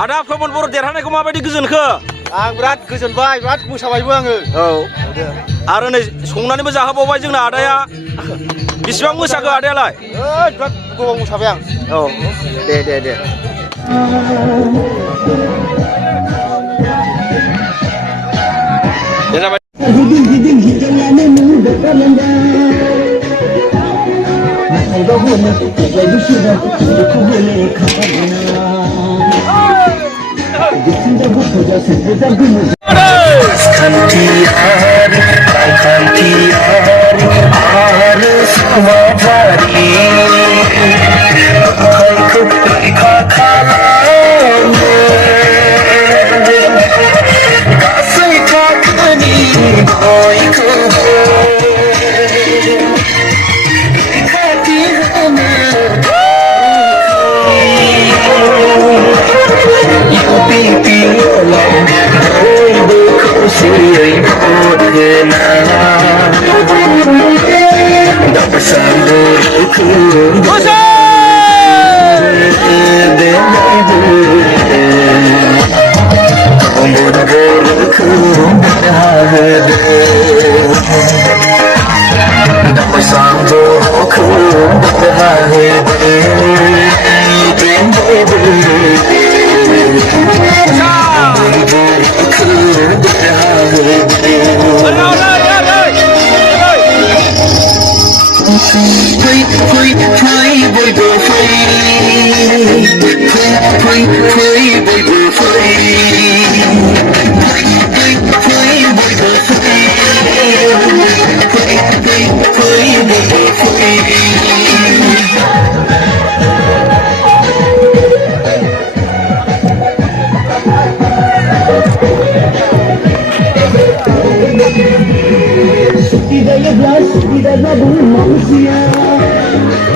आदा प्रमद बर' देरहानायखौ माबायदि गोजोनखो? आं बिराद गोजोनबाय, बिराद मोसाबायबो आङो। औ आरो नै संनानैबो जाहोबावबाय जोंना आदाया। बेसेबां मोसाखो आदायालाय? बिराद गोबाव मोसाबाय आं। औ दे जाबाय।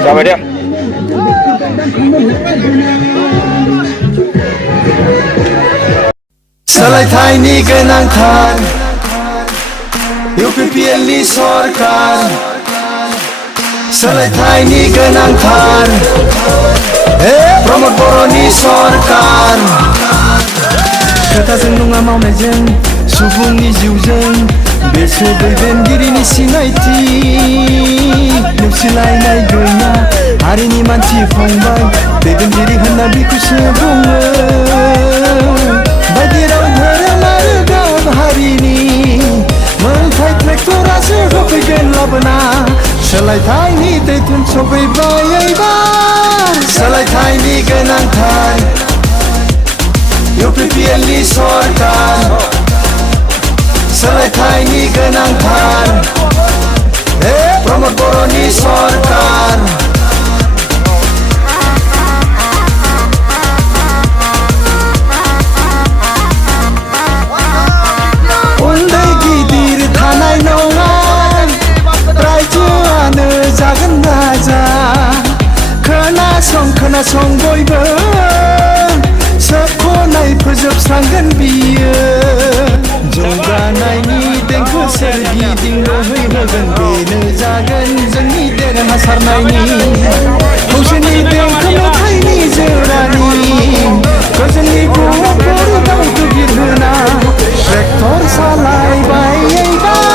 जाबाय दे। सोलायथायनि गोनांथार इउपिपिएलनि सरकार, सोलायथायनि गोनांथार प्रमद बर'नि सरकार। खोथाजों नङा मावनायजों, सुबुंनि जिउजों बेसो दैदेनगिरिनि सिनायथि। नेवसिलायनाय गैया हारिनि मानसि फंबाय, दैदेनगिरि होनना बिखौसो बुङो। बायदि राव धोरोम आरो गाब हारिनि मोनथाय ट्रेक्टरासो होफैगोन लाबोना। सोलायथायनि दैथुन सफैबाय एबार, सोलायथायनि गोनांथार इउपिपिएलनि सरकार, सोलायथायनि गोनांथार प्रमद बर'नि सरकार। उन्दै गिदिर थानाय नङा, रायजोआनो जागोन राजा। खोनासं बयबो, सोबख'नाय फोजोबस्रांगोन बियो। जौगानायनि देंखो सोरगिदिं बोहैहोगोन, बेनो जागोन जोंनि देरहासारनायनि। खौसेनि देंखो मेथाइनि जोरानि, गोजोननि बर'फोर दावखौ बिरहोना ट्रेक्टर सालायबाय एबार।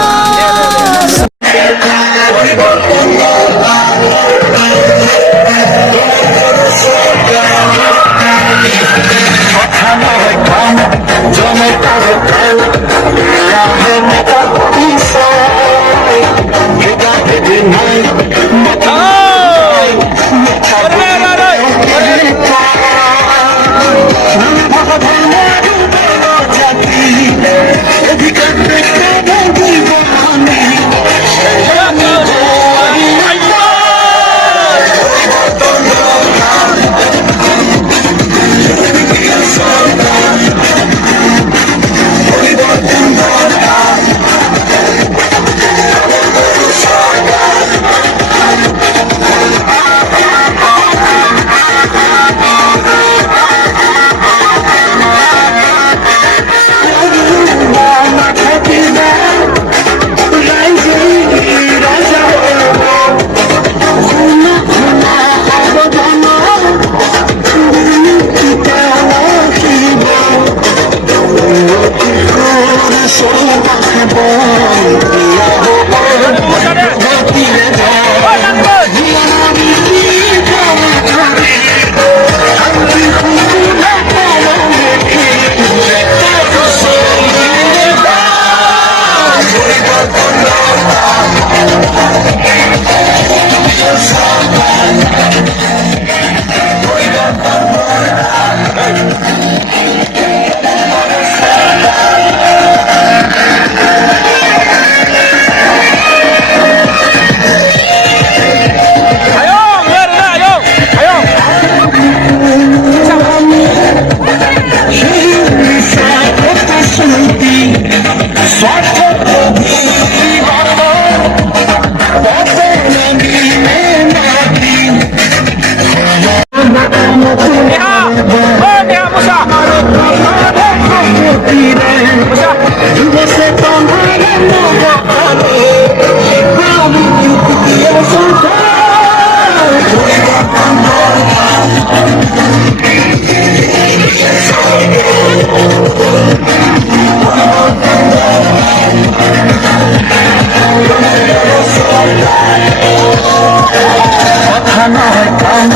নয় কাম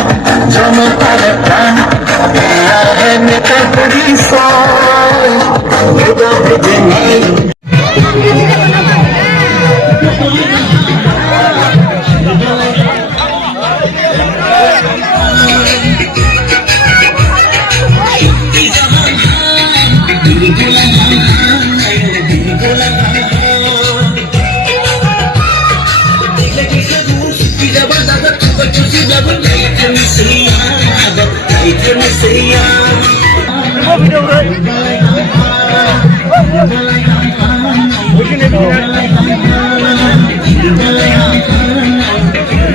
জনতার প্রাণ নেতা পরিচয় ভেদাভেদে নেই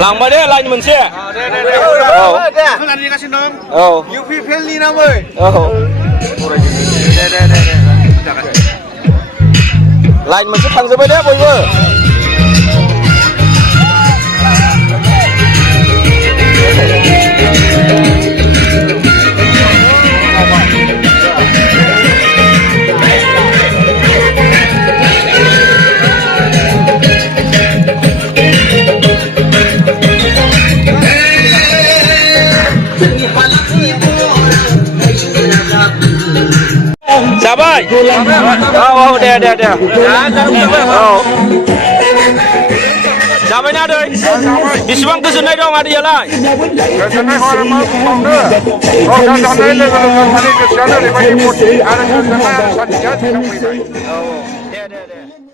लांबाय दे लाइन मोनसे खोलानि गासिनो दं औ इउपि फेलनि नामै औ लाइन मोनसे थांजोब्बाय दे बयबो जाबाय औ औ दे दे दे औ जाबायना आदै बेसेबां गोजोननाय दं आदैयालाय गोजोननायखौ आरो मा बुंबावनो गावसा जानाय लोगो लोगो माने गोसोआनो ओरैबायदि फुरथि आरो गोजोननाय आरो सान्थिया फैबाय औ दे दे दे